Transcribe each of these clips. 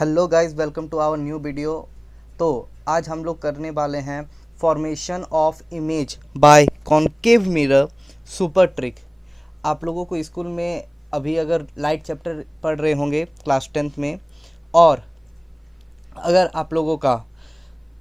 Hello guys, welcome to our new video. तो आज हम लोग करने वाले हैं formation of image by concave mirror super trick. आप लोगों को स्कूल में अभी अगर लाइट चैप्टर पढ़ रहे होंगे क्लास 10th में, और अगर आप लोगों का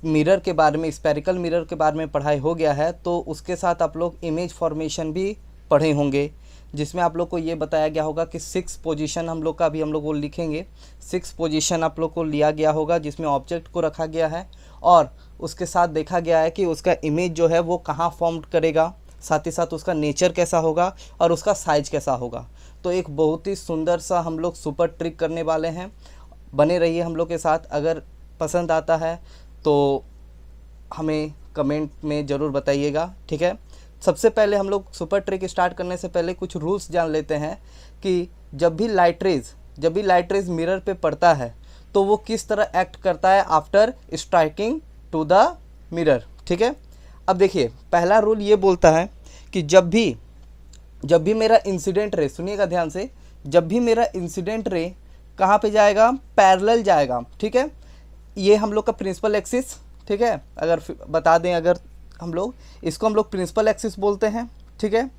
मिरर के बारे में, स्फेरिकल मिरर के बारे में पढ़ाई हो गया है, तो उसके साथ आप लोग इमेज फॉर्मेशन भी पढ़े होंगे, जिसमें आप लोग को ये बताया गया होगा कि 6 पोजीशन हम लोग का अभी हम लोग वो लिखेंगे। 6 पोजीशन आप लोग को लिया गया होगा जिसमें ऑब्जेक्ट को रखा गया है और उसके साथ देखा गया है कि उसका इमेज जो है वो कहाँ फॉर्म करेगा, साथ ही साथ उसका नेचर कैसा होगा और उसका साइज कैसा होगा। तो एक बहुत ही सुंदर सा हम लोग सुपर ट्रिक करने वाले हैं। बने रहिए हम लोग के साथ। अगर पसंद आता है तो हमें कमेंट में ज़रूर बताइएगा, ठीक है। सबसे पहले हम लोग सुपर ट्रिक स्टार्ट करने से पहले कुछ रूल्स जान लेते हैं कि जब भी लाइट रेज मिरर पे पड़ता है तो वो किस तरह एक्ट करता है after striking to the mirror, ठीक है। अब देखिए, पहला रूल ये बोलता है कि जब भी मेरा इंसिडेंट रे, सुनिएगा ध्यान से, जब भी मेरा इंसिडेंट रे कहाँ पे जाएगा, पैरेलल जाएगा, ठीक है। ये हम लोग का प्रिंसिपल एक्सिस, ठीक है। अगर बता दें, अगर हम लोग इसको हम लोग प्रिंसिपल एक्सिस बोलते हैं, ठीक है।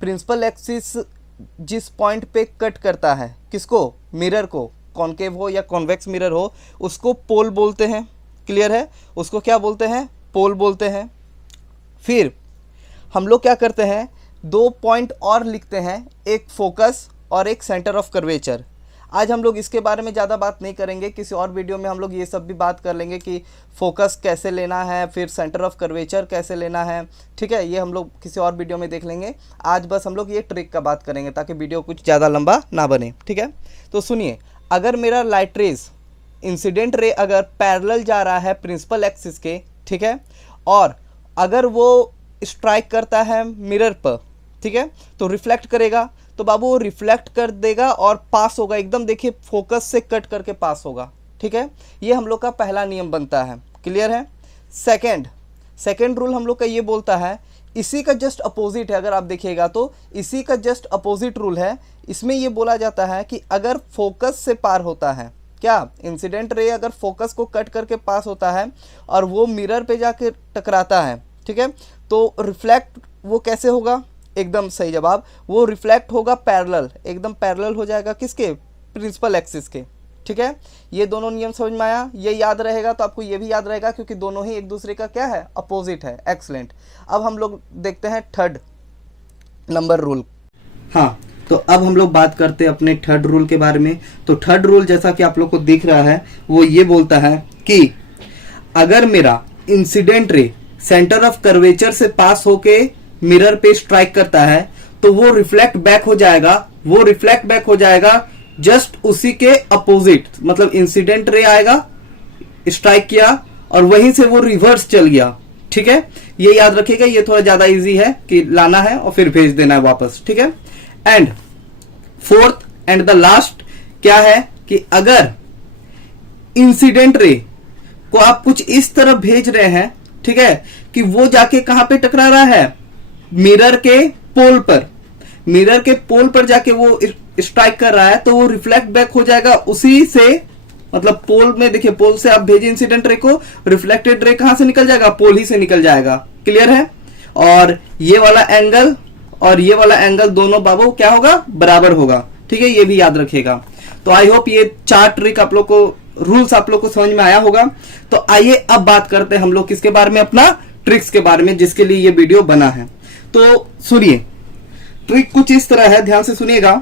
प्रिंसिपल एक्सिस जिस पॉइंट पे कट करता है किसको, मिरर को, कॉन्केव हो या कॉन्वेक्स मिरर हो, उसको पोल बोलते हैं। क्लियर है? उसको क्या बोलते हैं? पोल बोलते हैं। फिर हम लोग क्या करते हैं, 2 पॉइंट और लिखते हैं, एक फोकस और एक सेंटर ऑफ कर्वेचर। आज हम लोग इसके बारे में ज़्यादा बात नहीं करेंगे, किसी और वीडियो में हम लोग ये सब भी बात कर लेंगे कि फोकस कैसे लेना है, फिर सेंटर ऑफ कर्वेचर कैसे लेना है, ठीक है। ये हम लोग किसी और वीडियो में देख लेंगे। आज बस हम लोग ये ट्रिक का बात करेंगे ताकि वीडियो कुछ ज़्यादा लंबा ना बने, ठीक है। तो सुनिए, अगर मेरा लाइट रेज, इंसिडेंट रे अगर पैरेलल जा रहा है प्रिंसिपल एक्सिस के, ठीक है, और अगर वो स्ट्राइक करता है मिरर पर, ठीक है, तो रिफ्लेक्ट करेगा, तो बाबू वो रिफ्लेक्ट कर देगा और पास होगा एकदम, देखिए फोकस से कट करके पास होगा, ठीक है। ये हम लोग का पहला नियम बनता है। क्लियर है? सेकंड रूल हम लोग का ये बोलता है, इसी का जस्ट अपोजिट है। अगर आप देखिएगा तो इसी का जस्ट अपोजिट रूल है। इसमें ये बोला जाता है कि अगर फोकस से पार होता है, क्या इंसिडेंट रे अगर फोकस को कट करके पास होता है और वो मिरर पे जाके टकराता है, ठीक है, तो रिफ्लेक्ट वो कैसे होगा? एकदम सही जवाब, वो रिफ्लेक्ट होगा पैरेलल, एकदम पैरेलल हो जाएगा किसके, प्रिंसिपल एक्सिस के, ठीक है। ये दोनों नियम समझ में आया? ये याद रहेगा तो आपको ये भी याद रहेगा क्योंकि दोनों ही एक दूसरे का क्या है, अपोजिट है। एक्सलेंट। अब हम लोग देखते हैं थर्ड नंबर रूल। हाँ, तो अब हम लोग बात करते हैं अपने थर्ड रूल के बारे में। तो थर्ड रूल जैसा कि आप लोग को दिख रहा है वो ये बोलता है कि अगर मेरा incident ray centre of curvature से पास होके मिरर पे स्ट्राइक करता है तो वो रिफ्लेक्ट बैक हो जाएगा जस्ट उसी के अपोजिट। मतलब इंसिडेंट रे आएगा, स्ट्राइक किया और वहीं से वो रिवर्स चल गया, ठीक है। ये याद रखिएगा, ये थोड़ा ज्यादा इजी है कि लाना है और फिर भेज देना है वापस, ठीक है। And fourth and the last क्या है कि अगर इंसिडेंट रे को आप कुछ इस तरह भेज रहे हैं, ठीक है, कि वो जाके कहां पे टकरा रहा है, मिरर के पोल पर जाके वो स्ट्राइक कर रहा है, तो वो रिफ्लेक्ट बैक हो जाएगा उसी से। मतलब पोल में देखिए, पोल से आप भेजे इंसिडेंट रे को, रिफ्लेक्टेड रे कहां से निकल जाएगा, पोल ही से निकल जाएगा। क्लियर है? और ये वाला एंगल और ये वाला एंगल दोनों बाबू क्या होगा, बराबर होगा, ठीक है। ये भी याद रखिएगा। तो आई होप ये 4 ट्रिक आप लोग को, रूल्स आप लोग को समझ में आया होगा। तो आइए अब बात करते हैं हम लोग किसके बारे में, अपना ट्रिक्स के बारे में, जिसके लिए ये वीडियो बना है। तो सुनिए, ट्रिक कुछ इस तरह है, ध्यान से सुनिएगा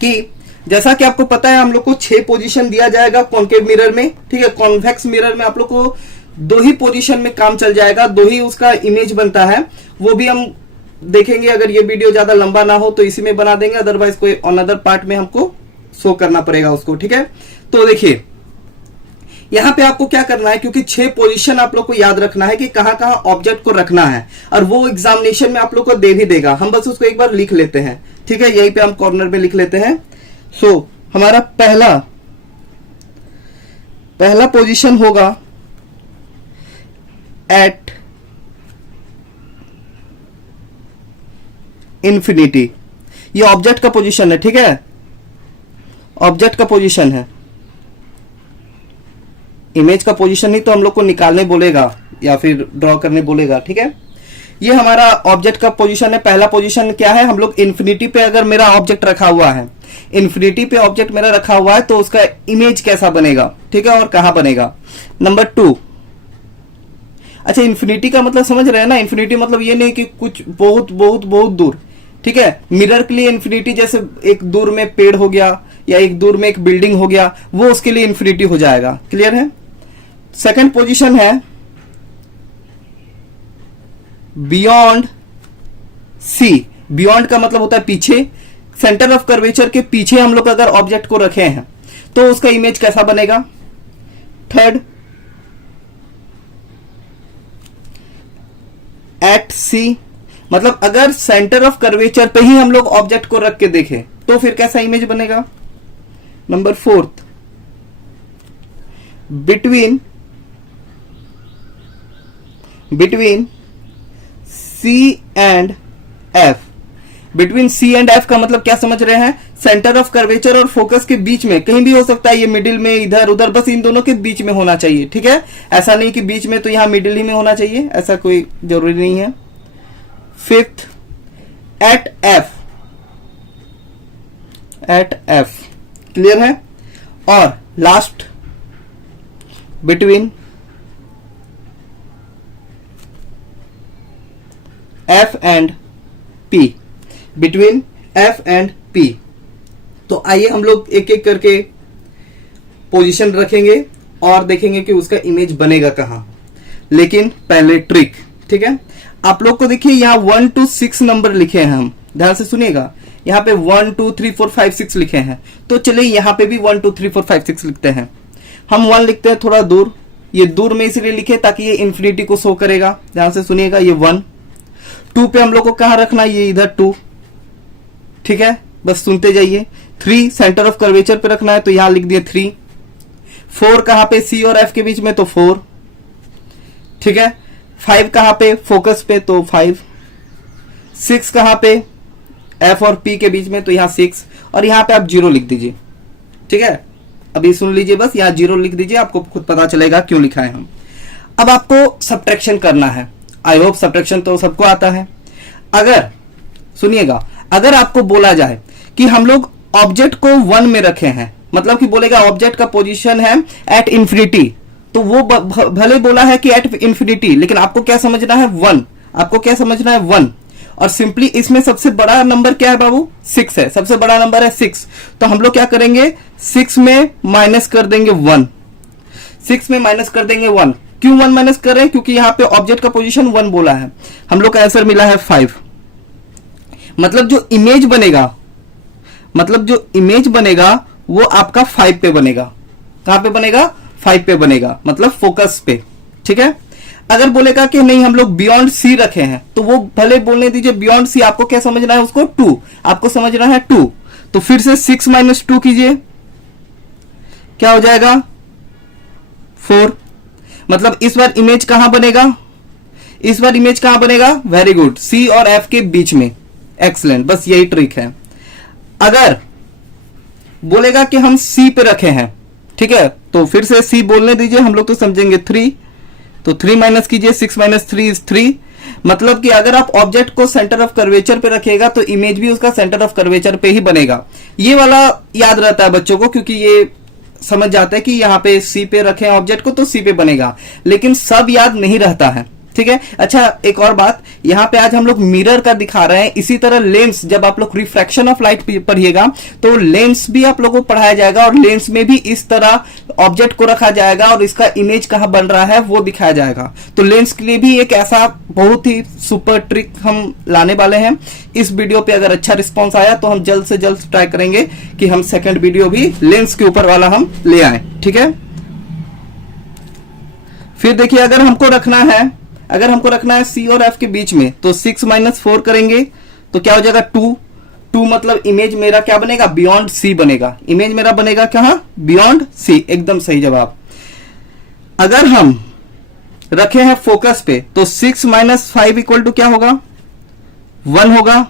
कि जैसा कि आपको पता है हम लोग को 6 पोजीशन दिया जाएगा कॉन्केव मिरर में, ठीक है। कॉन्वेक्स मिरर में आप लोग को 2 ही पोजीशन में काम चल जाएगा, 2 ही उसका इमेज बनता है। वो भी हम देखेंगे, अगर ये वीडियो ज्यादा लंबा ना हो तो इसी में बना देंगे, अदरवाइज कोई अनदर पार्ट में हमको शो करना पड़ेगा उसको, ठीक है। तो देखिए, यहां पे आपको क्या करना है, क्योंकि 6 पोजीशन आप लोग को याद रखना है कि कहां कहां ऑब्जेक्ट को रखना है, और वो एग्जामिनेशन में आप लोग को दे भी देगा। हम बस उसको एक बार लिख लेते हैं, ठीक है। यहीं पे हम कॉर्नर में लिख लेते हैं। सो हमारा पहला पोजीशन होगा एट इंफिनिटी। ये ऑब्जेक्ट का पोजीशन है, ठीक है, ऑब्जेक्ट का पोजीशन है। इमेज का पोजीशन ही तो हम लोग को निकालने बोलेगा या फिर ड्रॉ करने बोलेगा, ठीक है। ये हमारा ऑब्जेक्ट का पोजीशन है। पहला पोजीशन क्या है, हम लोग इन्फिनिटी पे अगर मेरा ऑब्जेक्ट रखा हुआ है, इन्फिनिटी पे ऑब्जेक्ट मेरा रखा हुआ है, तो उसका इमेज कैसा बनेगा, ठीक है, और कहां बनेगा। नंबर 2, अच्छा इन्फिनिटी का मतलब समझ रहे हैं ना, इन्फिनिटी मतलब ये नहीं कि कुछ बहुत बहुत बहुत दूर, ठीक है। मिरर के लिए इन्फिनिटी जैसे एक दूर में पेड़ हो गया या एक दूर में एक बिल्डिंग हो गया, वो उसके लिए इन्फिनिटी हो जाएगा, क्लियर है। सेकंड पोजीशन है बियॉन्ड सी। बियॉन्ड का मतलब होता है पीछे, सेंटर ऑफ कर्वेचर के पीछे हम लोग अगर ऑब्जेक्ट को रखे हैं तो उसका इमेज कैसा बनेगा। थर्ड, एट सी, मतलब अगर सेंटर ऑफ कर्वेचर पे ही हम लोग ऑब्जेक्ट को रख के देखें तो फिर कैसा इमेज बनेगा। Number 4, between C and F. Between C and F का मतलब क्या समझ रहे हैं, सेंटर ऑफ कर्वेचर और फोकस के बीच में, कहीं भी हो सकता है, ये मिडिल में, इधर उधर, बस इन दोनों के बीच में होना चाहिए, ठीक है। ऐसा नहीं कि बीच में तो यहां मिडिल ही में होना चाहिए, ऐसा कोई जरूरी नहीं है। फिफ्थ, एट एफ, क्लियर है। और last, between F and P, between F and P. तो आइए हम लोग एक एक करके पोजीशन रखेंगे और देखेंगे कि उसका इमेज बनेगा कहां। लेकिन पहले ट्रिक, ठीक है। आप लोग को देखिए यहां 1 to 6 नंबर लिखे हैं, हम ध्यान से सुनिएगा। यहां पे 1 2 3 4 5 6 लिखे हैं, तो चलिए यहां पे भी 1 2 3 4 5 6 लिखते हैं। हम 1 लिखते हैं थोड़ा दूर, ये दूर में इसलिए लिखे ताकि ये इन्फिनिटी को शो करेगा, ध्यान से सुनिएगा। ये 1, 2 पे हम लोग को कहां रखना है, ये इधर 2, ठीक है, बस सुनते जाइए। 3 सेंटर ऑफ कर्वेचर पे रखना है तो यहां लिख दिए 3। 4 कहां पे, सी और एफ के बीच में, तो 4, ठीक है। 5 कहां पे, फोकस पे, तो 5। 6 कहां पे, एफ और पी के बीच में, तो यहां 6। और यहां पे आप 0 लिख दीजिए, ठीक है। अभी सुन लीजिए, बस यहां 0 लिख दीजिए, आपको खुद पता चलेगा क्यों लिखा है हम। अब आपको सब्ट्रैक्शन करना है। आई होप सब्ट्रैक्शन तो सबको आता है। अगर सुनिएगा, अगर आपको बोला जाए कि हम लोग ऑब्जेक्ट को 1 में रखे हैं, मतलब कि बोलेगा ऑब्जेक्ट का पोजीशन है एट इंफिनिटी, तो वो भले बोला है कि एट इंफिनिटी, लेकिन आपको क्या समझना है, 1। आपको क्या समझना है, 1। और सिंपली इसमें सबसे बड़ा नंबर क्या है बाबू, 6 है, सबसे बड़ा नंबर है 6। तो हम लोग क्या करेंगे, 6 में माइनस कर देंगे 1। 6 में माइनस कर देंगे 1। क्यों 1 माइनस कर रहे हैं, क्योंकि यहां पे ऑब्जेक्ट का पोजीशन 1 बोला है। हम लोग का आंसर मिला है 5। मतलब जो इमेज बनेगा वो आपका 5 पे बनेगा। कहां पे बनेगा, 5 पे बनेगा, मतलब फोकस पे, ठीक है। अगर बोलेगा कि नहीं हम लोग बियॉन्ड सी रखे हैं, तो वो भले बोलने दीजिए बियॉन्ड सी। आपको क्या समझना है, उसको 2, आपको समझना है 2। तो फिर से 6 माइनस 2 कीजिए, क्या हो जाएगा, 4। मतलब इस बार इमेज कहां बनेगा, इस बार इमेज कहां बनेगा, वेरी गुड, सी और एफ के बीच में, एक्सलेंट, बस यही ट्रिक है। अगर बोलेगा कि हम सी पे रखे हैं, ठीक है, तो फिर से सी बोलने दीजिए, हम लोग तो समझेंगे 3। तो 3 माइनस कीजिए, 6 माइनस 3 इज 3। मतलब कि अगर आप ऑब्जेक्ट को सेंटर ऑफ कर्वेचर पे रखिएगा तो इमेज भी उसका सेंटर ऑफ कर्वेचर पे ही बनेगा। ये वाला याद रहता है बच्चों को, क्योंकि ये समझ जाता है कि यहाँ पे सी पे रखे ऑब्जेक्ट को तो सी पे बनेगा, लेकिन सब याद नहीं रहता है, ठीक है। अच्छा एक और बात, यहाँ पे आज हम लोग मिरर का दिखा रहे हैं। इसी तरह लेंस, जब आप लोग रिफ्रैक्शन ऑफ लाइट पढ़िएगा तो लेंस भी आप लोगों को पढ़ाया जाएगा, और लेंस में भी इस तरह ऑब्जेक्ट को रखा जाएगा और इसका इमेज कहाँ बन रहा है वो दिखाया जाएगा। तो लेंस के लिए भी एक ऐसा बहुत ही सुपर ट्रिक हम लाने वाले हैं। इस वीडियो पे अगर अच्छा रिस्पॉन्स आया तो हम जल्द से जल्द ट्राई करेंगे कि हम सेकेंड वीडियो भी लेंस के ऊपर वाला हम ले आए, ठीक है। फिर देखिए, अगर हमको रखना है सी और एफ के बीच में, तो 6 माइनस 4 करेंगे तो क्या हो जाएगा, 2। 2 मतलब इमेज मेरा क्या बनेगा, बियॉन्ड सी बनेगा। इमेज मेरा बनेगा कहां, बियॉन्ड सी, एकदम सही जवाब। अगर हम रखे हैं फोकस पे तो 6 माइनस 5 इक्वल टू क्या होगा, 1 होगा।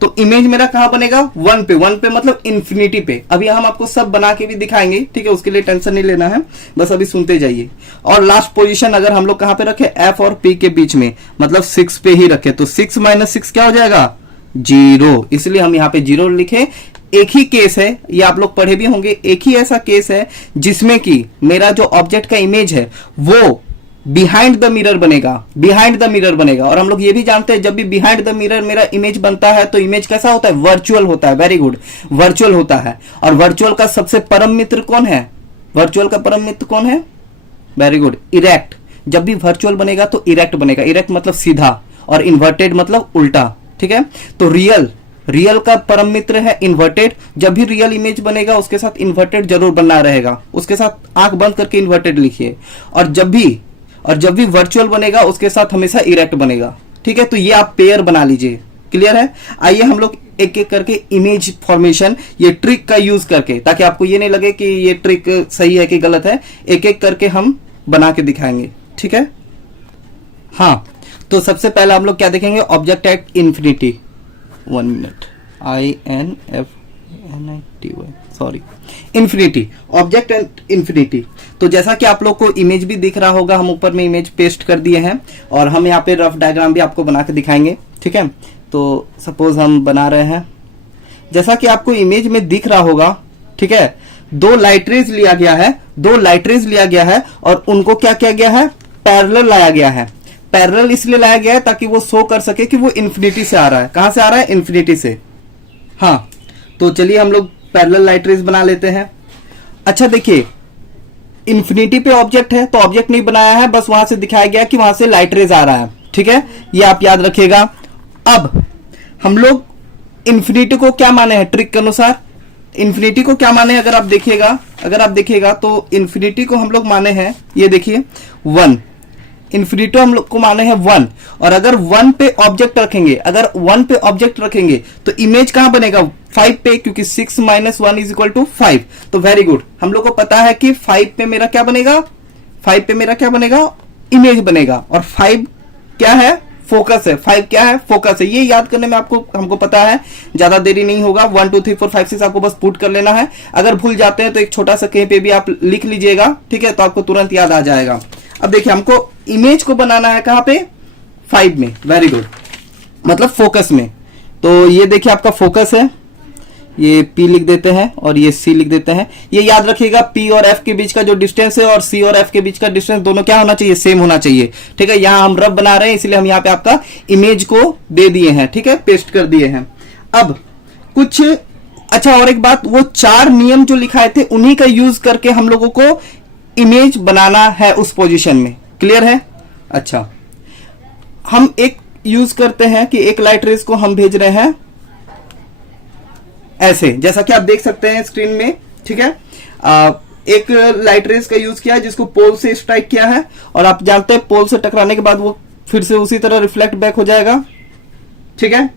तो इमेज मेरा कहां बनेगा, 1 पे, 1 पे मतलब इंफिनिटी पे। अभी हम आपको सब बना के भी दिखाएंगे, ठीक है, उसके लिए टेंशन नहीं लेना है, बस अभी सुनते जाइए। और लास्ट पोजीशन अगर हम लोग कहां पे रखे, एफ और पी के बीच में, मतलब 6 पे ही रखे, तो 6 माइनस 6 क्या हो जाएगा, 0। इसलिए हम यहाँ पे 0 लिखे। एक ही केस है, ये आप लोग पढ़े भी होंगे, एक ही ऐसा केस है जिसमें कि मेरा जो ऑब्जेक्ट का इमेज है वो बिहाइंड द मिरर बनेगा, बिहाइंड द मिरर बनेगा। और हम लोग ये भी जानते हैं जब भी बिहाइंड द मिरर मेरा इमेज बनता है तो इमेज कैसा होता है, वर्चुअल होता है। वेरी गुड, वर्चुअल होता है। और वर्चुअल का सबसे परम मित्र कौन है, वर्चुअल का परम मित्र कौन है, वेरी गुड, इरेक्ट। जब भी वर्चुअल बनेगा तो इरेक्ट बनेगा, इरेक्ट मतलब सीधा, और इन्वर्टेड मतलब उल्टा, ठीक है। तो रियल का परम मित्र है इन्वर्टेड। जब भी रियल इमेज बनेगा उसके साथ इन्वर्टेड जरूर बनना रहेगा, उसके साथ आंख बंद करके इन्वर्टेड लिखिए। और जब भी वर्चुअल बनेगा उसके साथ हमेशा इरेक्ट बनेगा, ठीक है। तो ये आप पेयर बना लीजिए, क्लियर है। आइए हम लोग एक एक करके इमेज फॉर्मेशन, ये ट्रिक का यूज करके, ताकि आपको ये नहीं लगे कि ये ट्रिक सही है कि गलत है, एक एक करके हम बना के दिखाएंगे, ठीक है। हाँ, तो सबसे पहले हम लोग क्या देखेंगे, object at infinity. 1 minute, INFINITY, sorry, infinity, object at infinity. तो जैसा कि आप लोग को इमेज भी दिख रहा होगा, हम ऊपर में इमेज पेस्ट कर दिए हैं, और हम यहाँ पे रफ डायग्राम भी आपको बना के दिखाएंगे, ठीक है। तो सपोज हम बना रहे हैं, जैसा कि आपको इमेज में दिख रहा होगा, ठीक है। 2 लाइट रेज लिया गया है, 2 लाइट रेज लिया गया है, और उनको क्या किया गया है, पैरेलल लाया गया है। पैरेलल इसलिए लाया गया है ताकि वो शो कर सके कि वो इंफिनिटी से आ रहा है। कहां से आ रहा है, इंफिनिटी से। हाँ, तो चलिए हम लोग पैरेलल लाइट रेज बना लेते हैं। अच्छा देखिए, इंफिनिटी पे ऑब्जेक्ट है तो ऑब्जेक्ट नहीं बनाया है, बस वहां से दिखाया गया कि वहां से लाइट रेज आ रहा है, ठीक है, ये आप याद रखिएगा। अब हम लोग इंफिनिटी को क्या माने हैं, ट्रिक के अनुसार इंफिनिटी को क्या माने, अगर आप देखिएगा तो इंफिनिटी को हम लोग माने हैं, ये देखिए 1, इन्फिनिटी हम लोग को माने हैं 1। और अगर 1 पे ऑब्जेक्ट रखेंगे, तो इमेज कहां बनेगा, 5 पे, क्योंकि 6 माइनस 1 इज इक्वल टू 5। तो वेरी गुड, हम लोग को पता है कि 5 पे मेरा क्या बनेगा, इमेज बनेगा। और 5 क्या है, फोकस है। 5 क्या है, फोकस है। ये याद करने में हमको पता है, ज्यादा देरी नहीं होगा। 1 2 3 4 5 6 आपको बस पुट कर लेना है। अगर भूल जाते हैं तो एक छोटा सा कहीं पे भी आप लिख लीजिएगा, ठीक है, तो आपको तुरंत याद आ जाएगा। अब देखिए, हमको इमेज को बनाना है कहां पे, 5 में, वेरी गुड, मतलब फोकस में। तो ये देखिए आपका फोकस है, ये P लिख देते हैं और ये C लिख देते हैं। ये याद रखिएगा, P और F के बीच का जो डिस्टेंस है और C और F के बीच का डिस्टेंस दोनों क्या होना चाहिए, सेम होना चाहिए, ठीक है। यहां हम रफ बना रहे हैं इसलिए हम यहाँ पे आपका इमेज को दे दिए हैं, ठीक है, पेस्ट कर दिए हैं। अब कुछ अच्छा, और एक बात, वो 4 नियम जो लिखाए थे उन्हीं का यूज करके हम लोगों को इमेज बनाना है उस पोजीशन में, क्लियर है। अच्छा, हम एक यूज करते हैं कि एक लाइट रेज को हम भेज रहे हैं ऐसे, जैसा कि आप देख सकते हैं स्क्रीन में, ठीक है। एक लाइट रेज का यूज किया है जिसको पोल से स्ट्राइक किया है, और आप जानते हैं पोल से टकराने के बाद वो फिर से उसी तरह रिफ्लेक्ट बैक हो जाएगा, ठीक है।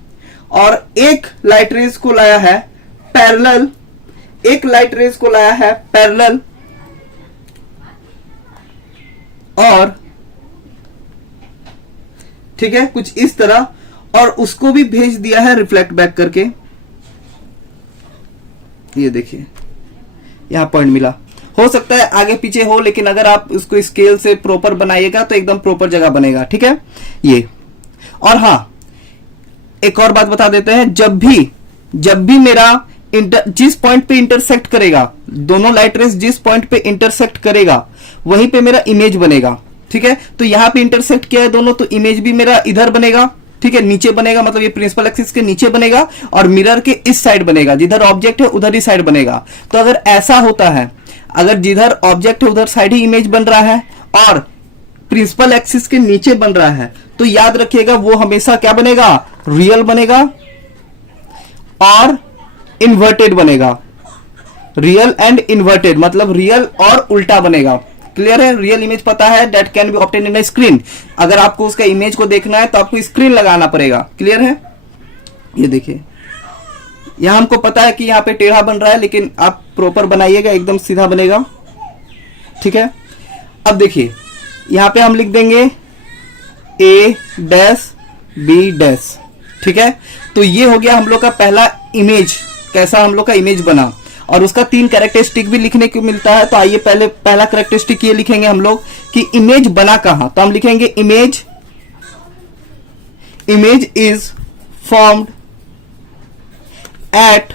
और एक लाइट रेज को लाया है पैरेलल, और ठीक है, कुछ इस तरह, और उसको भी भेज दिया है रिफ्लेक्ट बैक करके। ये देखिए, यहां पॉइंट मिला, हो सकता है आगे पीछे हो, लेकिन अगर आप उसको स्केल से प्रॉपर बनाइएगा तो एकदम प्रॉपर जगह बनेगा, ठीक है ये। और हाँ, एक और बात बता देते हैं, जब भी मेरा जिस पॉइंट पे इंटरसेक्ट करेगा, दोनों लाइट रेज जिस पॉइंट पे इंटरसेक्ट करेगा वहीं पे मेरा इमेज बनेगा, ठीक है। तो यहां पे इंटरसेक्ट किया है दोनों, तो इमेज भी मेरा इधर बनेगा, ठीक है, नीचे बनेगा, मतलब ये प्रिंसिपल एक्सिस के नीचे बनेगा, और मिरर के इस साइड बनेगा, जिधर ऑब्जेक्ट है उधर ही साइड बनेगा। तो अगर ऐसा होता है, अगर जिधर ऑब्जेक्ट है उधर साइड ही इमेज बन रहा है और प्रिंसिपल एक्सिस के नीचे बन रहा है, तो याद रखिएगा वो हमेशा क्या बनेगा, रियल बनेगा और इन्वर्टेड बनेगा। रियल एंड इन्वर्टेड मतलब रियल और उल्टा बनेगा, क्लियर है। रियल इमेज पता है, that can be obtain in a screen. अगर आपको उसका इमेज को देखना है तो आपको स्क्रीन लगाना पड़ेगा, क्लियर है। ये देखिए, यहां हमको पता है कि यहां पे टेढ़ा बन रहा है, लेकिन आप प्रॉपर बनाइएगा, एकदम सीधा बनेगा, ठीक है। अब देखिए, यहां पे हम लिख देंगे A डैश B डैश, ठीक है, तो ये हो गया हम लोग का पहला इमेज, कैसा हम लोग का इमेज बना, और उसका 3 कैरेक्टरिस्टिक भी लिखने को मिलता है। तो आइए पहले पहला कैरेक्टरिस्टिक ये लिखेंगे हम लोग कि इमेज बना कहां। तो हम लिखेंगे image is formed at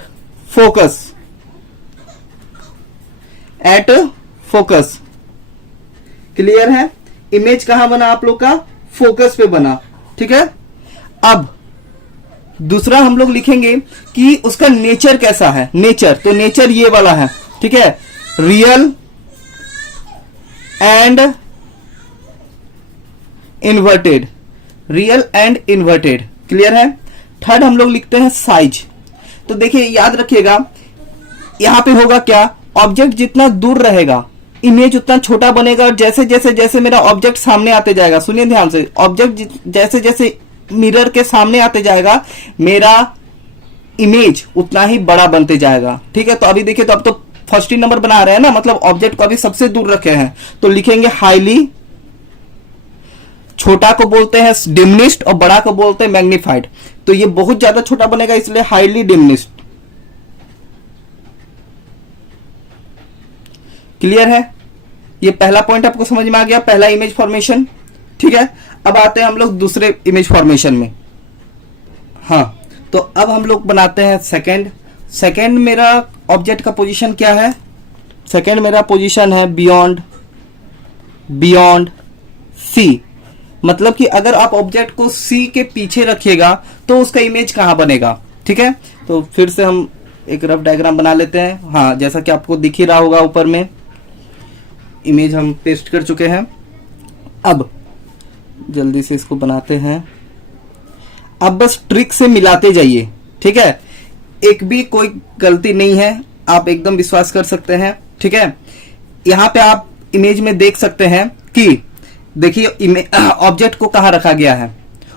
focus. Clear है, इमेज कहां बना आप लोग का, फोकस पे बना। ठीक है, अब दूसरा हम लोग लिखेंगे कि उसका नेचर कैसा है। नेचर, तो नेचर ये वाला है। ठीक है, real and inverted, real and inverted. Clear है। थर्ड हम लोग लिखते हैं साइज। तो देखिए याद रखिएगा, यहां पे होगा क्या, ऑब्जेक्ट जितना दूर रहेगा इमेज उतना छोटा बनेगा, और जैसे जैसे जैसे मेरा ऑब्जेक्ट सामने आते जाएगा, सुनिए ध्यान से, ऑब्जेक्ट जैसे जैसे मिरर के सामने आते जाएगा मेरा इमेज उतना ही बड़ा बनते जाएगा। ठीक है, तो अभी देखिए, तो अब तो फर्स्ट ही नंबर बना रहे हैं ना, मतलब ऑब्जेक्ट को अभी सबसे दूर रखे हैं, तो लिखेंगे हाईली, छोटा को बोलते हैं डिमिनिश्ड और बड़ा को बोलते हैं मैग्नीफाइड। तो ये बहुत ज्यादा छोटा बनेगा, इसलिए हाईली डिमिनिश्ड। क्लियर है, ये पहला पॉइंट आपको समझ में आ गया, पहला इमेज फॉर्मेशन। ठीक है, अब आते हैं हम लोग दूसरे इमेज फॉर्मेशन में। हाँ, तो अब हम लोग बनाते हैं सेकंड मेरा ऑब्जेक्ट का पोजीशन क्या है, सेकंड मेरा पोजीशन है बियॉन्ड सी। मतलब कि अगर आप ऑब्जेक्ट को सी के पीछे रखिएगा तो उसका इमेज कहां बनेगा। ठीक है, तो फिर से हम एक रफ डायग्राम बना लेते हैं। हाँ, जैसा कि आपको दिख ही रहा होगा, ऊपर में इमेज हम पेस्ट कर चुके हैं। अब जल्दी से इसको बनाते हैं। अब बस ट्रिक से मिलाते जाइए। ठीक है, एक भी कोई गलती नहीं है, आप एकदम विश्वास कर सकते हैं। ठीक है, यहां पे आप इमेज में देख सकते हैं कि देखिए ऑब्जेक्ट को कहां रखा गया है,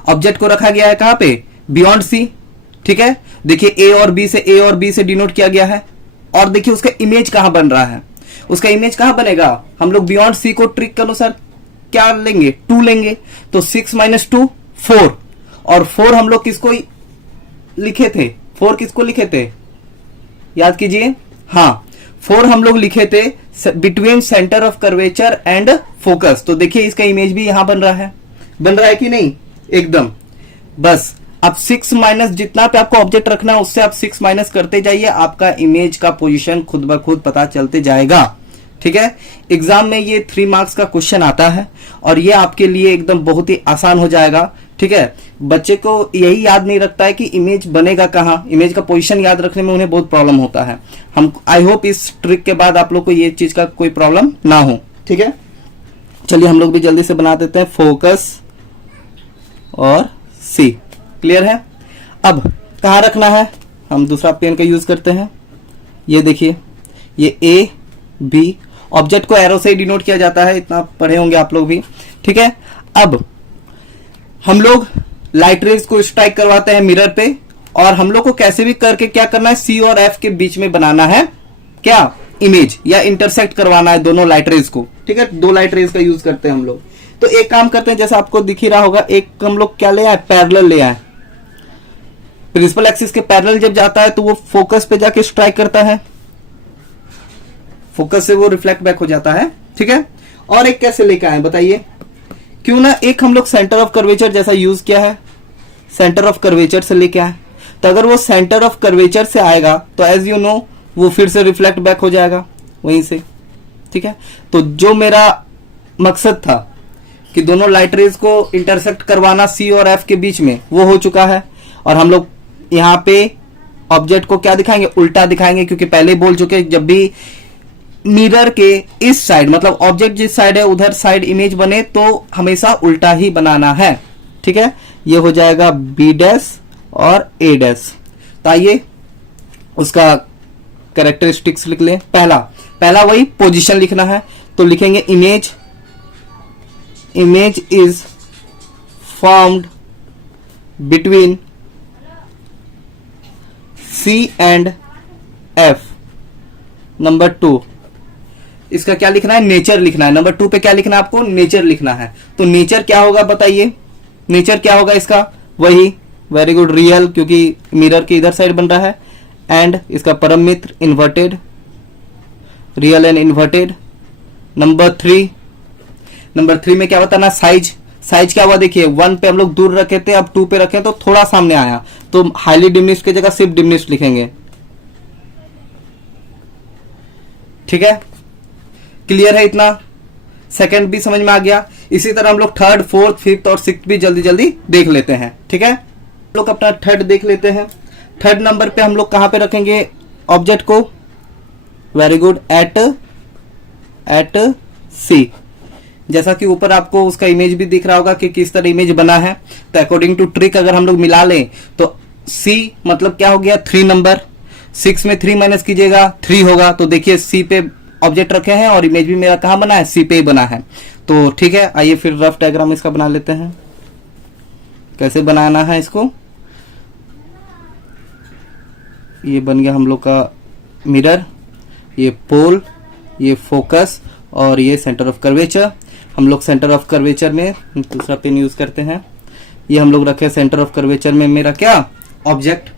ऑब्जेक्ट को रखा गया है कहां पे, बियॉन्ड सी। ठीक है, देखिए ए और बी से डिनोट किया गया है, और देखिए उसका इमेज कहां बन रहा है, उसका इमेज कहां बनेगा, हम लोग बियॉन्ड सी को ट्रिक के अनुसार क्या लेंगे, 2 लेंगे। तो 6 - 2 4, और 4 हम लोग किसको लिखे थे, 4 किसको लिखे थे, याद कीजिए। हाँ, 4 हम लोग लिखे थे between centre of curvature and focus. तो देखिए इसका इमेज भी यहां बन रहा है कि नहीं, एकदम। बस अब 6 माइनस जितना पे आपको ऑब्जेक्ट रखना है उससे आप 6 माइनस करते जाइए, आपका इमेज का पोजीशन खुद ब खुद पता चलते जाएगा। ठीक है, एग्जाम में ये 3 मार्क्स का क्वेश्चन आता है, और ये आपके लिए एकदम बहुत ही आसान हो जाएगा। ठीक है, बच्चे को यही याद नहीं रखता है कि इमेज बनेगा कहां, इमेज का पोजीशन याद रखने में उन्हें बहुत प्रॉब्लम होता है। हम आई होप इस ट्रिक के बाद आप लोग को ये चीज का कोई प्रॉब्लम ना हो। ठीक है, चलिए हम लोग भी जल्दी से बना देते हैं, फोकस और सी। क्लियर है, अब कहां रखना है, हम दूसरा पेन का यूज करते हैं। ये देखिए, ये ए बी, ऑब्जेक्ट को एरो से डिनोट किया जाता है, इतना पढ़े होंगे आप लोग भी। ठीक है, अब हम लोग लाइट रेज को स्ट्राइक करवाते हैं मिरर पे, और हम लोग को कैसे भी करके क्या करना है, सी और एफ के बीच में बनाना है क्या, इमेज, या इंटरसेक्ट करवाना है दोनों लाइट रेज को। ठीक है, 2 लाइट रेज का यूज करते हैं हम लोग। तो एक काम करते हैं, जैसा आपको दिख ही रहा होगा, एक हम लोग क्या ले आए, पैरेलल ले आए। प्रिंसिपल एक्सिस के पैरेलल जब जाता है तो वो फोकस पे जाके स्ट्राइक करता है, फोकस से वो रिफ्लेक्ट बैक हो जाता है। ठीक है, और एक कैसे लेके आए बताइए, क्यों ना एक हम लोग सेंटर ऑफ कर्वेचर जैसा यूज किया है, सेंटर ऑफ कर्वेचर से लेके आए। तो अगर वो सेंटर ऑफ कर्वेचर से आएगा तो एज यू नो वो फिर से रिफ्लेक्ट बैक हो जाएगा वहीं से। ठीक है, तो जो मेरा मकसद था कि दोनों लाइट रेज को इंटरसेक्ट करवाना सी और एफ के बीच में, वो हो चुका है। और हम लोग यहाँ पे ऑब्जेक्ट को क्या दिखाएंगे, उल्टा दिखाएंगे, क्योंकि पहले बोल चुके जब भी मिरर के इस साइड, मतलब ऑब्जेक्ट जिस साइड है उधर साइड इमेज बने तो हमेशा उल्टा ही बनाना है। ठीक है, ये हो जाएगा बी डैश और ए डैश। तो आइए उसका कैरेक्टरिस्टिक्स लिख लें। पहला वही पोजीशन लिखना है, तो लिखेंगे image is formed between C and F. Number 2 इसका क्या लिखना है, नेचर लिखना है। नंबर 2 पे क्या लिखना है आपको, नेचर लिखना है। तो नेचर क्या होगा बताइए, नेचर क्या होगा इसका, वही वेरी गुड, रियल क्योंकि मिरर के इधर साइड बन रहा है, एंड इसका परम मित्र inverted, real and inverted. Number three में क्या बताना, साइज। साइज क्या हुआ देखिए, 1 पे हम लोग दूर रखे थे, अब 2 पे रखे तो थोड़ा सामने आया, तो हाईली डिमिनिश्ड की जगह सिर्फ डिमिनिश्ड लिखेंगे। ठीक है, क्लियर है इतना? सेकंड भी समझ में आ गया। इसी तरह हम लोग थर्ड, फोर्थ, फिफ्थ और सिक्स्थ भी जल्दी जल्दी देख लेते हैं। ठीक है, हम लोग अपना थर्ड देख लेते हैं। थर्ड नंबर पे हम लोग कहां पे रखेंगे ऑब्जेक्ट को? वेरी गुड, एट सी। जैसा कि ऊपर आपको उसका इमेज भी दिख रहा होगा कि किस तरह इमेज बना है। तो अकॉर्डिंग टू ट्रिक अगर हम लोग मिला लें तो सी मतलब क्या हो गया, 3 नंबर। 6 में 3 माइनस कीजिएगा, 3 होगा। तो देखिए सी पे ऑब्जेक्ट रखे हैं और इमेज भी मेरा कहां बना है, सी पे ही बना है। तो ठीक है, आइए फिर रफ डायग्राम इसका बना लेते हैं। कैसे बनाना है इसको? ये बन गया हम लोग का मिरर, ये पोल, ये फोकस और ये सेंटर ऑफ कर्वेचर। हम लोग सेंटर ऑफ कर्वेचर में दूसरा पेन यूज करते हैं। ये हम लोग रखे सेंटर ऑफ कर्वेचर में मेरा क्या, ऑब्जेक्ट।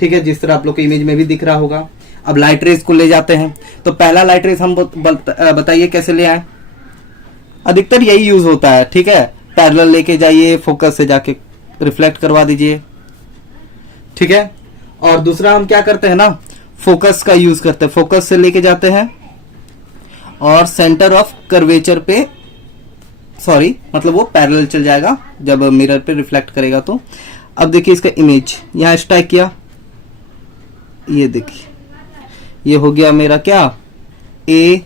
ठीक है, जिस तरह आप लोग को इमेज में भी दिख रहा होगा। अब लाइट रेज को ले जाते हैं। तो पहला लाइट रेज हम बताइए कैसे ले आए? अधिकतर यही यूज होता है। ठीक है, पैरेलल लेके जाइए, फोकस से जाके रिफ्लेक्ट करवा दीजिए। ठीक है, और दूसरा हम क्या करते हैं ना, फोकस का यूज करते हैं। फोकस से लेके जाते हैं और सेंटर ऑफ कर्वेचर पे, सॉरी मतलब वो पैरेलल चल जाएगा जब मिरर पे रिफ्लेक्ट करेगा। तो अब देखिए इसका इमेज यहां स्ट्राइक किया, ये देखिए ये हो गया मेरा क्या, ए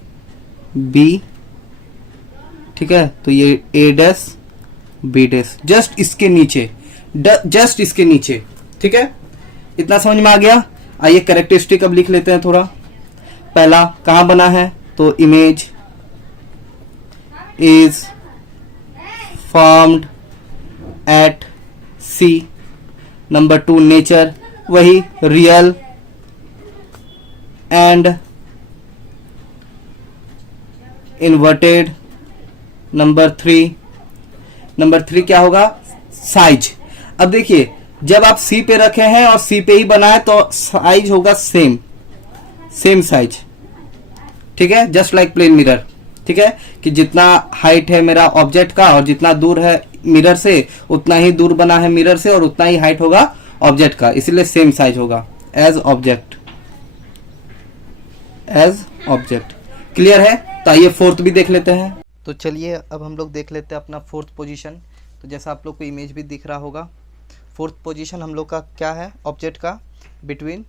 बी। ठीक है, तो ये ए डैश बी डैश, जस्ट इसके नीचे, जस्ट इसके नीचे। ठीक है, इतना समझ में आ गया। आइए कैरेक्टरिस्टिक अब लिख लेते हैं थोड़ा। पहला कहां बना है, तो image is formed at C. Number 2 nature, वही real and inverted. Number three क्या होगा, साइज। अब देखिए जब आप सी पे रखे हैं और सी पे ही बनाए तो साइज होगा सेम साइज। ठीक है, जस्ट लाइक प्लेन मिरर। ठीक है, कि जितना हाइट है मेरा ऑब्जेक्ट का और जितना दूर है मिरर से उतना ही दूर बना है मिरर से और उतना ही हाइट होगा ऑब्जेक्ट का, इसलिए सेम साइज होगा एज ऑब्जेक्ट। क्लियर है? तो आइए फोर्थ भी देख लेते हैं। तो चलिए अब हम लोग देख लेते हैं अपना फोर्थ पोजीशन। तो जैसा आप लोग को इमेज भी दिख रहा होगा, फोर्थ पोजीशन हम लोग का क्या है ऑब्जेक्ट का, बिटवीन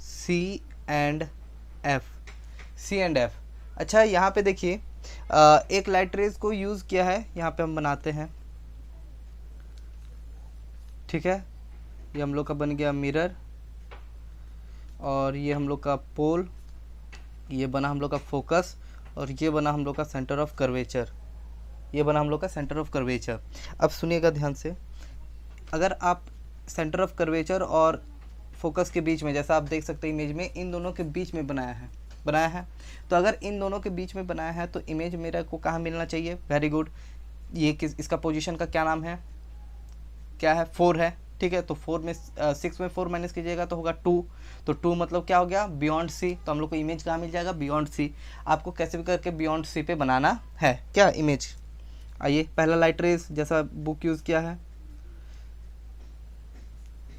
सी एंड एफ। अच्छा, यहाँ पे देखिए एक लाइट रेज को यूज़ किया है, यहाँ पे हम बनाते हैं। ठीक है, ये हम लोग का बन गया मिरर और ये हम लोग का पोल, ये बना हम लोग का फोकस और ये बना हम लोग का सेंटर ऑफ कर्वेचर। अब सुनिएगा ध्यान से, अगर आप सेंटर ऑफ कर्वेचर और फोकस के बीच में, जैसा आप देख सकते हैं इमेज में, इन दोनों के बीच में बनाया है। तो अगर इन दोनों के बीच में बनाया है तो इमेज मेरा को कहाँ मिलना चाहिए? वेरी गुड, ये इसका पोजीशन का क्या नाम है, क्या है, 4 है। ठीक है, तो 4 में 6 में 4 माइनस कीजिएगा तो होगा 2। तो 2 मतलब क्या हो गया, बियॉन्ड सी। तो हम लोग को इमेज कहाँ मिल जाएगा, बियॉन्ड सी। आपको कैसे भी करके बियॉन्ड सी पे बनाना है क्या इमेज। आइए पहला लाइट रेज जैसा बुक यूज़ किया है,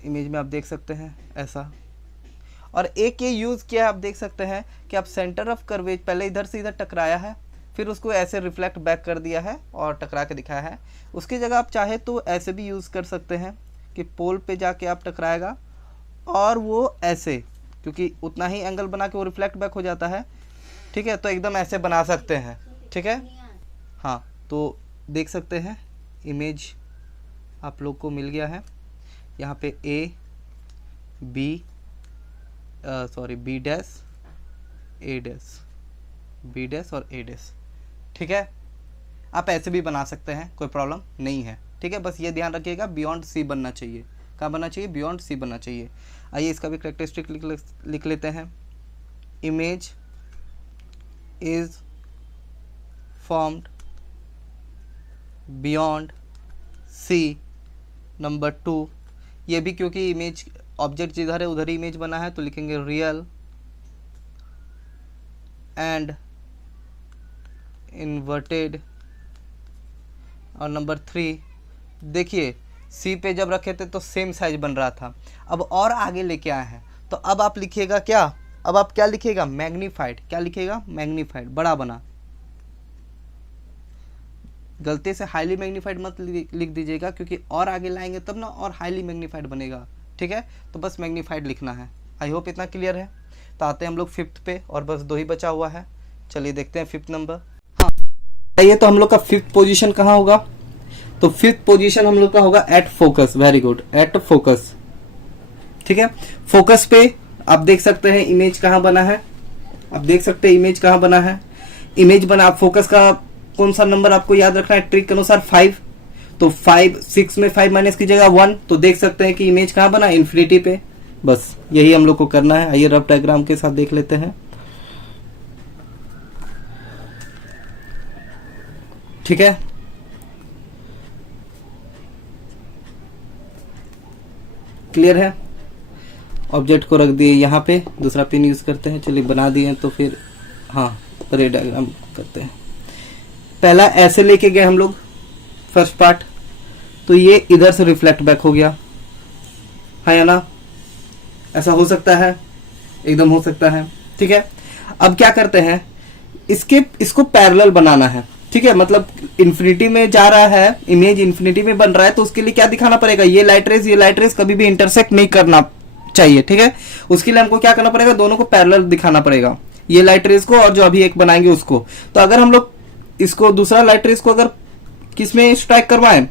इमेज में आप देख सकते हैं ऐसा। और एक ये यूज़ किया है, आप देख सकते हैं कि आप सेंटर ऑफ कर्वेज पहले इधर से इधर टकराया है, फिर उसको ऐसे रिफ्लेक्ट बैक कर दिया है और टकरा के दिखाया है। उसकी जगह आप चाहे तो ऐसे भी यूज़ कर सकते हैं कि पोल पे जाके आप टकराएगा और वो ऐसे, क्योंकि उतना ही एंगल बना के वो रिफ्लेक्ट बैक हो जाता है। ठीक है, तो एकदम ऐसे बना सकते हैं। ठीक है, हाँ, तो देख सकते हैं इमेज आप लोग को मिल गया है। यहाँ पे बी डैश और ए डैश। ठीक है, आप ऐसे भी बना सकते हैं, कोई प्रॉब्लम नहीं है। ठीक है, बस ये ध्यान रखिएगा बियॉन्ड सी बनना चाहिए। कहाँ बनना चाहिए, बियॉन्ड सी बनना चाहिए। आइए इसका भी कैरेक्टरिस्टिक लिख लेते हैं। Image is formed beyond C. Number 2, ये भी क्योंकि इमेज ऑब्जेक्ट जिधर है उधर ही इमेज बना है तो लिखेंगे रियल एंड इन्वर्टेड। और नंबर 3, देखिए सी पे जब रखे थे तो सेम साइज बन रहा था, अब और आगे लेके आए हैं तो अब आप लिखिएगा क्या, अब आप क्या लिखिएगा, मैग्नीफाइड। क्या लिखिएगा, मैग्नीफाइड, बड़ा बना। गलती से हाईली मैग्नीफाइड मत लिख दीजिएगा, क्योंकि और आगे लाएंगे तब ना और हाईली मैग्नीफाइड बनेगा, ठीक है। तो बस मैग्नीफाइड लिखना है। आई होप इतना क्लियर है। तो आते हैं हम लोग 5th पे, और बस 2 ही बचा हुआ है। चलिए देखते हैं 5th नंबर। हाँ, ये तो हम लोग का 5th पोजीशन कहाँ होगा, तो 5th पोजीशन हम लोग का होगा at focus. Very good, at focus, ठीक है। फोकस पे आप देख सकते हैं इमेज कहाँ बना है, आप देख सकते हैं इमेज कहाँ बना है। इमेज बना, फोकस का कौन सा नंबर आपको याद रखना है ट्रिक के अनुसार, 5। तो 5, 6 में 5 माइनस कीजिएगा 1, तो देख सकते हैं कि इमेज कहाँ बना, इन्फिनिटी पे। बस यही हम लोग को करना है। आइए रफ डायग्राम के साथ देख लेते हैं, ठीक है। क्लियर है। ऑब्जेक्ट को रख दिए यहाँ पे, दूसरा पिन यूज करते हैं। चलिए बना दिए तो फिर हाँ रे डायग्राम करते हैं। पहला ऐसे लेके गए हम लोग फर्स्ट पार्ट, तो ये इधर से रिफ्लेक्ट बैक हो गया है ना, ऐसा हो सकता है, एकदम हो सकता है, ठीक है। अब क्या करते हैं, इसको पैरेलल बनाना है, ठीक है। मतलब इन्फिनिटी में जा रहा है, इमेज इन्फिनिटी में बन रहा है, तो उसके लिए क्या दिखाना पड़ेगा, ये लाइट रेज कभी भी इंटरसेक्ट नहीं करना चाहिए, ठीक है। उसके लिए हमको क्या करना पड़ेगा, दोनों को पैरेलल दिखाना पड़ेगा, ये लाइट रेज को और जो अभी एक बनाएंगे उसको। तो अगर हम लोग इसको दूसरा लाइट रेज को अगर किसमें स्ट्राइक करवाएं,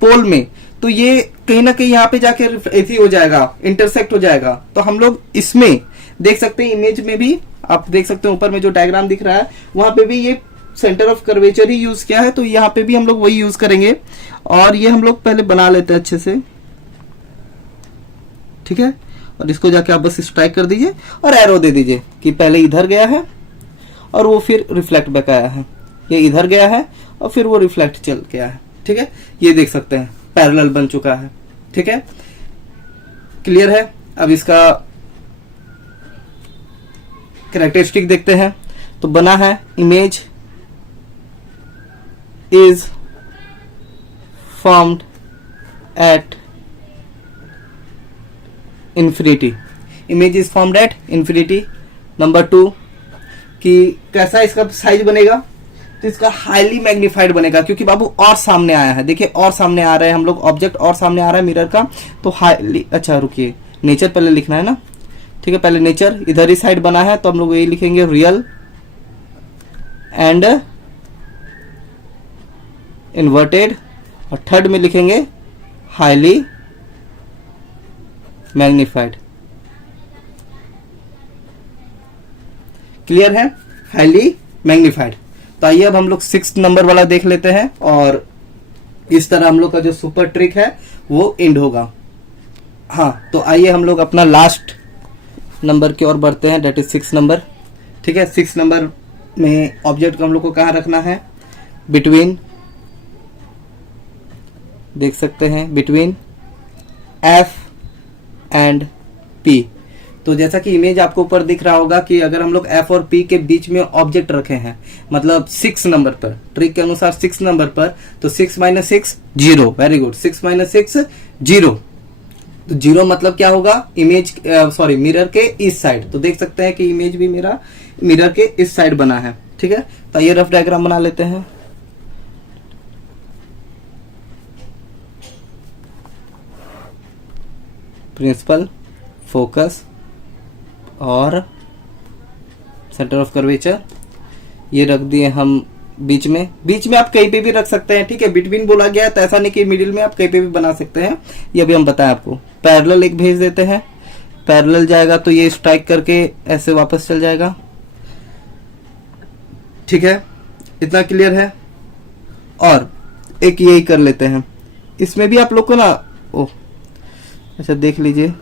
पोल में, तो ये कहीं ना कहीं यहाँ पे जाके ऐसी हो जाएगा, इंटरसेक्ट हो जाएगा। तो हम लोग इसमें देख सकते हैं, इमेज में भी आप देख सकते हैं ऊपर में जो डायग्राम दिख रहा है वहां पे भी ये centre of curvature he use किया है, तो यहाँ पे भी हम लोग वही यूज करेंगे। और ये हम लोग पहले बना लेते हैं अच्छे से, ठीक है। और इसको जाके आप बस स्ट्राइक कर दीजिए और एरो दे दीजिए कि पहले इधर गया है और वो फिर रिफ्लेक्ट बैक आया है, ये इधर गया है और फिर वो रिफ्लेक्ट चल गया है, ठीक है। ये देख सकते हैं पैरेलल बन चुका है, ठीक है। क्लियर है। अब इसका कैरेक्टरिस्टिक देखते हैं, तो बना है image is formed at infinity, image is formed at infinity. Number 2 कि कैसा इसका साइज बनेगा, तो इसका हाईली मैग्नीफाइड बनेगा, क्योंकि बाबू और सामने आया है, देखिए और सामने आ रहे हैं हम लोग, ऑब्जेक्ट और सामने आ रहा है मिरर का, तो हाईली, अच्छा रुकिए, नेचर पहले लिखना है ना, ठीक है। पहले नेचर इधर ही साइड बना है, तो हम लोग यही लिखेंगे रियल एंड इन्वर्टेड, और थर्ड में लिखेंगे हाईली मैग्नीफाइड। क्लियर है, हाईली मैग्नीफाइड। तो आइए अब हम लोग 6th नंबर वाला देख लेते हैं, और इस तरह हम लोग का जो सुपर ट्रिक है वो एंड होगा। हाँ, तो आइए हम लोग अपना लास्ट नंबर की ओर बढ़ते हैं, डेट इज 6 नंबर, ठीक है। 6 नंबर में ऑब्जेक्ट को हम लोग को कहाँ रखना है, बिटवीन, देख सकते हैं बिटवीन F एंड P। तो जैसा कि इमेज आपको ऊपर दिख रहा होगा कि अगर हम लोग F और P के बीच में ऑब्जेक्ट रखे हैं, मतलब 6 नंबर पर, ट्रिक के अनुसार 6 नंबर पर, तो 6 - 6 0। Very good, 6 - 6 0। तो 0 मतलब क्या होगा, इमेज सॉरी मिरर के इस साइड। तो देख सकते हैं कि इमेज भी मेरा मिरर के इस साइड बना है, ठीक है। तो ये रफ डायग्राम बना लेते हैं। प्रिंसिपल, फोकस और सेंटर ऑफ कर्वेचर ये रख दिए हम बीच में। बीच में आप कहीं पे भी रख सकते हैं, ठीक है। बिटवीन बोला गया है तो ऐसा नहीं कि मिडिल में, आप कहीं पे भी बना सकते हैं, ये अभी हम बताएं आपको। पैरेलल एक भेज देते हैं, पैरेलल जाएगा तो ये स्ट्राइक करके ऐसे वापस चल जाएगा, ठीक है। इतना क्लियर है। और एक यही कर लेते हैं, इसमें भी आप लोग को ना, ओह अच्छा देख लीजिए,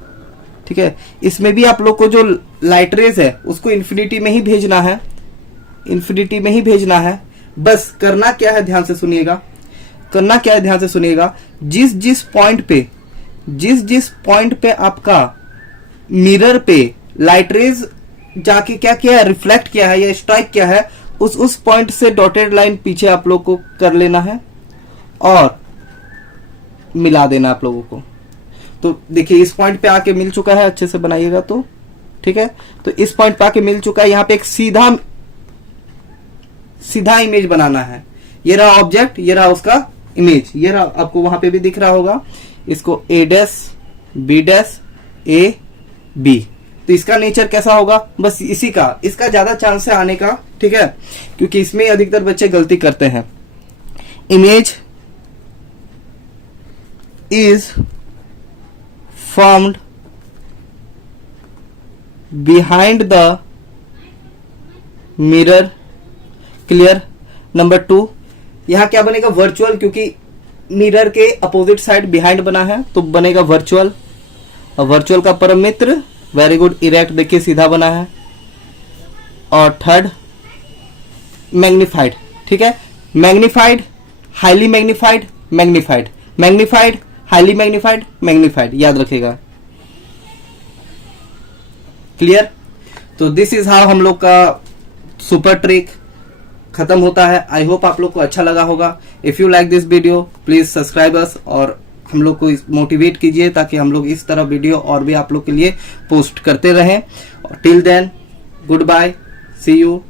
ठीक है। इसमें भी आप लोग को जो लाइट रेज है उसको इन्फिनिटी में ही भेजना है, इन्फिनिटी में ही भेजना है। बस करना क्या है, ध्यान से सुनिएगा। करना क्या है, ध्यान से सुनिएगा। जिस जिस पॉइंट पे आपका मिरर पे लाइट रेज जाके क्या किया है, रिफ्लेक्ट किया है या स्ट्राइक किया है, उस पॉइंट से डॉटेड लाइन पीछे आप लोग को कर लेना है और मिला देना आप लोगों को। तो देखिए इस पॉइंट पे आके मिल चुका है, अच्छे से बनाइएगा तो ठीक है। तो इस पॉइंट पे आके मिल चुका है, यहां पे एक सीधा इमेज बनाना है। ये रहा ऑब्जेक्ट, ये रहा उसका इमेज, ये रहा, आपको वहां पे भी दिख रहा होगा। इसको A dash B dash A B। तो इसका नेचर कैसा होगा, बस इसी का, इसका ज्यादा चांस है आने का, ठीक है, क्योंकि इसमें अधिकतर बच्चे गलती करते हैं। Image is formed behind the mirror, clear. Number 2, यहां क्या बनेगा, वर्चुअल, क्योंकि मिरर के अपोजिट साइड बिहाइंड बना है तो बनेगा वर्चुअल। और वर्चुअल का परम मित्र, वेरी गुड, इरेक्ट, देखिए सीधा बना है। और थर्ड मैग्निफाइड, ठीक है, magnified, highly magnified, magnified, magnified, highly magnified, magnified, याद रखिएगा, क्लियर। तो दिस इज हाउ हम लोग का सुपर ट्रिक खत्म होता है। आई होप आप लोग को अच्छा लगा होगा। If you like this video please subscribe us और हम लोग को मोटिवेट कीजिए ताकि हम लोग इस तरह वीडियो और भी आप लोग के लिए पोस्ट करते रहें। Till then, good bye, see you.